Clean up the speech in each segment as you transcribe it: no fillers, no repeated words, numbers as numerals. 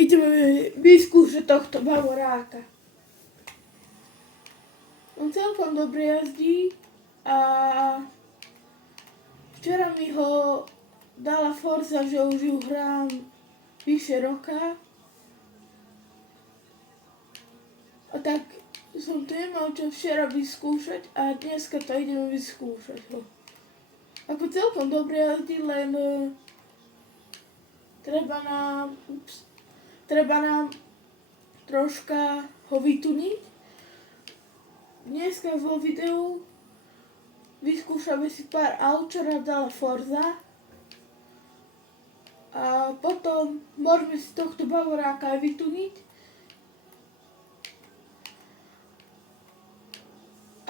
Ideme vyskúšať tohto bavoráka. On celkom dobre jazdí a včera mi ho dala Forza, že už ju hrám vyše roka. A tak som to nemal čo včera vyskúšať a dneska to ideme vyskúšať ho. Ako celkom dobre jazdí, len treba nám troška ho vytuniť. Dneska vo videu vyskúšame si pár aut, čo nám dala Forza. A potom môžeme si tohto bavoráka aj vytuniť.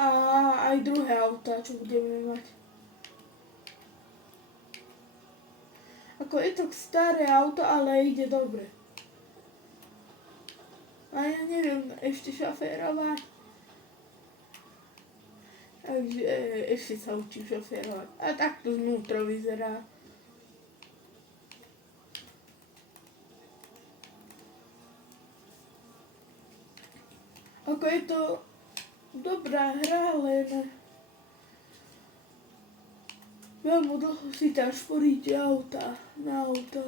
A aj druhé autá, čo budeme mať. Ako je to staré auto, ale ide dobre. A ja neviem ešte šoférovať. Takže ešte sa učím šoférovať. A takto znútra vyzerá. Ako je to dobrá hra, len veľmi dlho si tam šporíte na auta.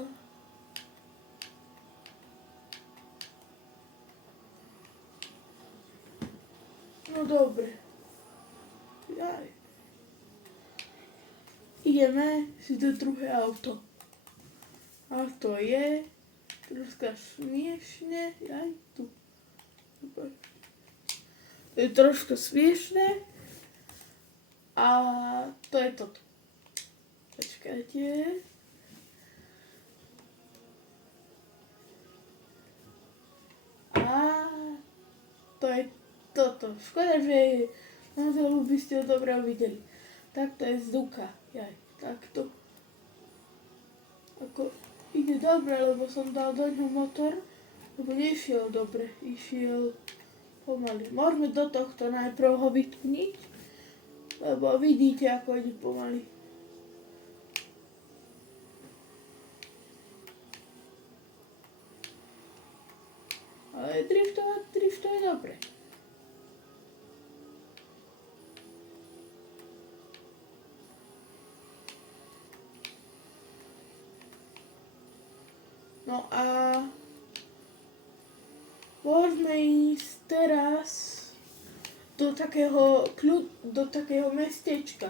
No dobre. Jaj. Ideme si do druhé auto. A to je troška smiešne. Jaj, tu. To je troška smiešne. A to je toto. Počkajte. A to je toto. Škoda, že lebo by ste ho dobre uvideli. Takto je Zuka. Jaj, takto. Ako ide dobre, lebo som dal do ňoho motor, lebo nešiel dobre, išiel pomaly. Môžeme do tohto najprv ho vytuniť, lebo vidíte, ako ide pomaly. Ale driftovať je dobre. No a môžeme ísť teraz do takého mestečka.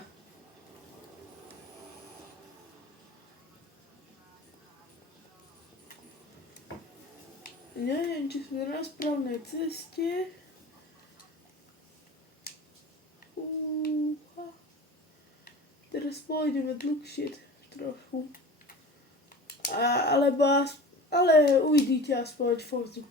Neviem, či sme na správnej ceste. Teraz pôjdeme dlhšie trochu. Ale uvidíte aspoň Forzu.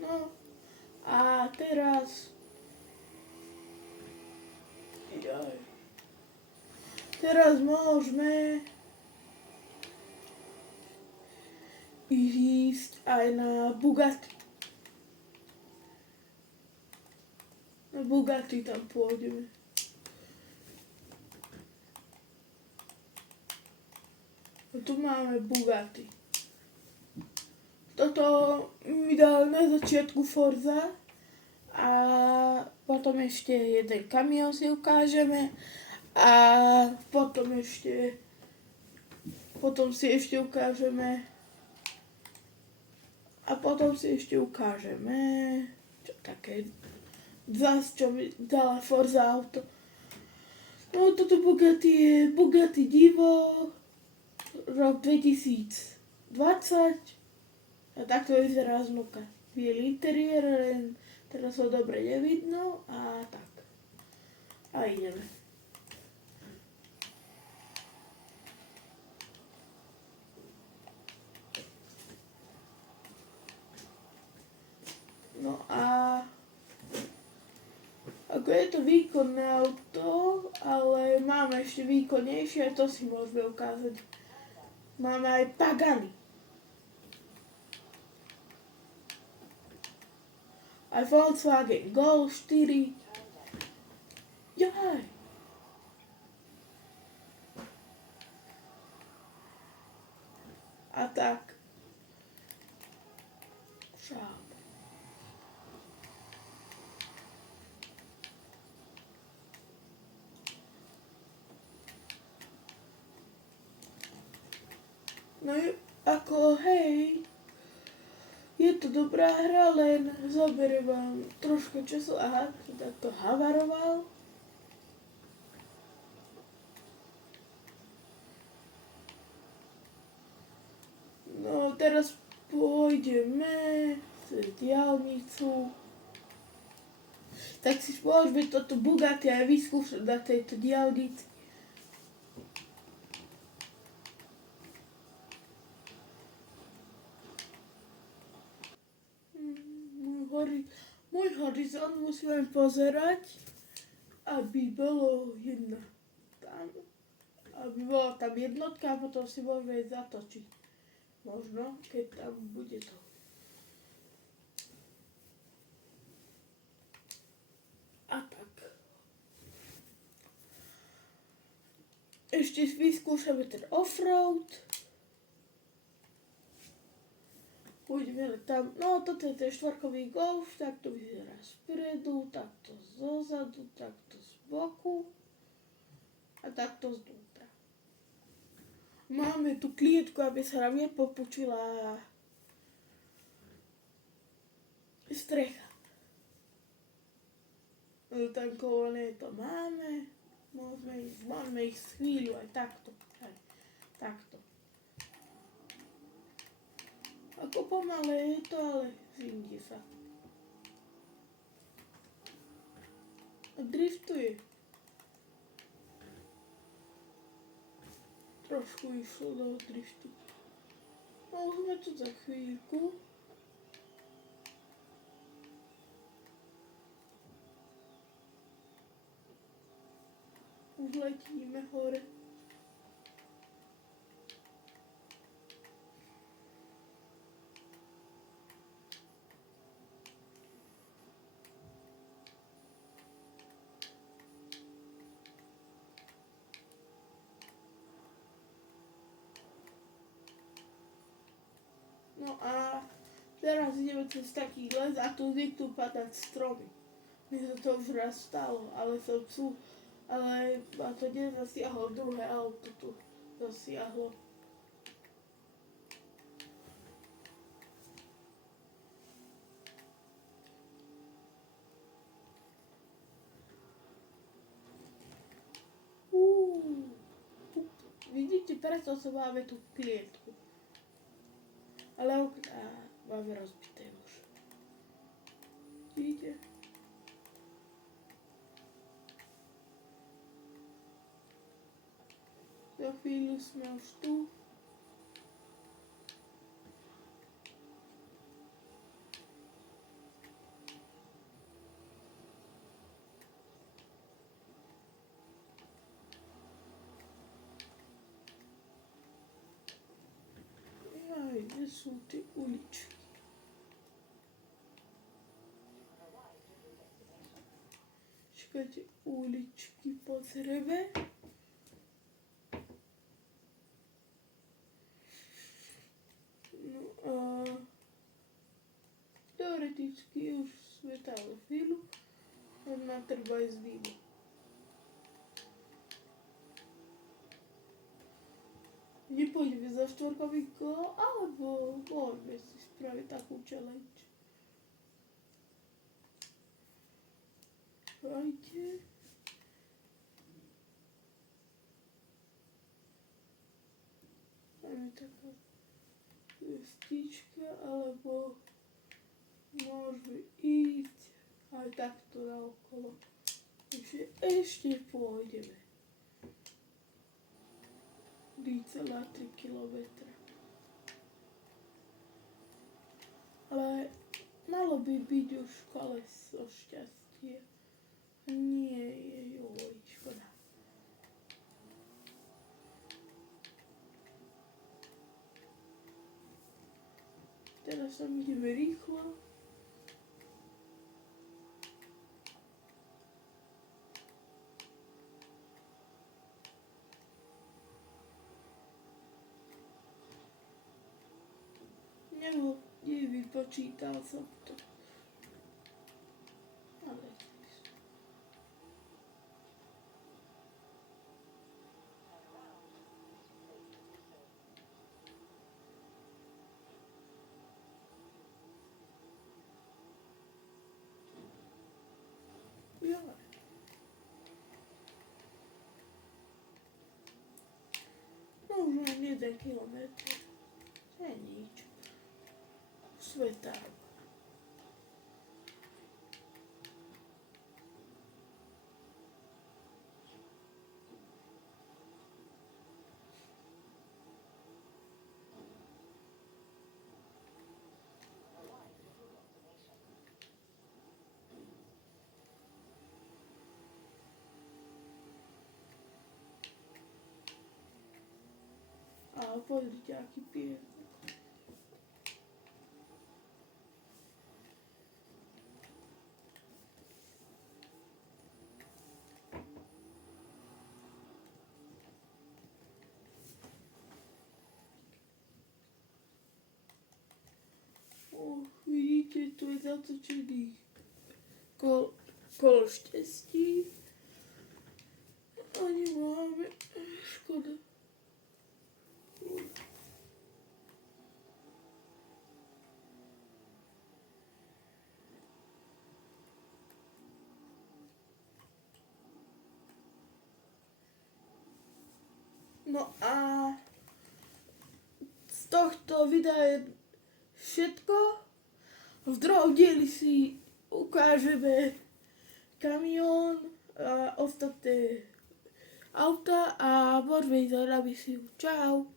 No a teraz môžeme ísť aj na Bugatti. Na Bugatti tam pôjdeme. A tu máme Bugatti. Toto mi dal na začiatku Forza a potom ešte jeden kamión si ukážeme. A potom si ešte ukážeme čo také čo mi dala Forza auto. No toto Bugatti je Bugatti Divo rok 2020 a takto vyzerá znuka. Bielý interiér, len teraz ho dobre nevidno a tak. A ideme. No a ako je to výkonné auto, ale máme ešte výkonnejšie, to si môžeme ukázať. Máme aj Pagani. Aj Volkswagen Golf 4. Jaj. A tak. Šáp. No ako hej, je to dobrá hra, len zabere vám trošku času. Aha, takto havaroval. No teraz pôjdeme cez diaľnicu. Tak si môžeme toto Bugatti aj vyskúšať na tejto diaľnici. Môj horizont musíme pozerať, aby bolo jedna tam, aby bola tam jednotka a potom si môžeme zatočiť. Možno, keď tam bude to. A tak. Ešte vyskúšame ten offroad. Pôjdeme tam, no toto je ten štvorkový Golf, tak to vyzerá spredu, takto zozadu, takto z boku a takto zdútra. Máme tu klietku, aby sa nám nepopučila strecha. Tankované to máme, môžeme ich chvíľu aj takto, aj takto. Ako pomalé je to, ale zindí sa. A driftuje. Trošku išlo do driftu. No už sme tu za chvíľku. Už letíme hore. No a teraz ideme cez taký les a tu zvyknú padať stromy. Mne sa to už raz stalo, ale ma to nezasiahlo, druhé auto tu zasiahlo. Vidíte, preto sa máme tú klietku. Ale okná máme rozbité už. Vidíte? Za chvíľu sme už tu. Kde sú tie uličky? Čakajte, uličky pozrieme. No a teoreticky už sme tam chvíľu, len nám treba ísť víno. Nepôjdeme za štvorkový kolo, alebo môžeme si spraviť takú challenge. Hajte. Máme taká cestička, alebo môžeme ísť aj takto naokolo. Takže ešte pôjdeme. 3,3 km. Ale malo by byť už koleso šťastie. Nie je, joj, škoda. sem ideme rýchlo. Nevypočítal som to. Ale ja. No už len 1 kilometr. To je nič. Sveta. A pozrite, aký pekný. Vidíte, tu je zatočený kolo šťastí. A nemáme. Škoda. No a z tohto videa je všetko. V druhom dieli si ukážeme kamión a ostatné auta a môžeme ísť na misiu. Čau.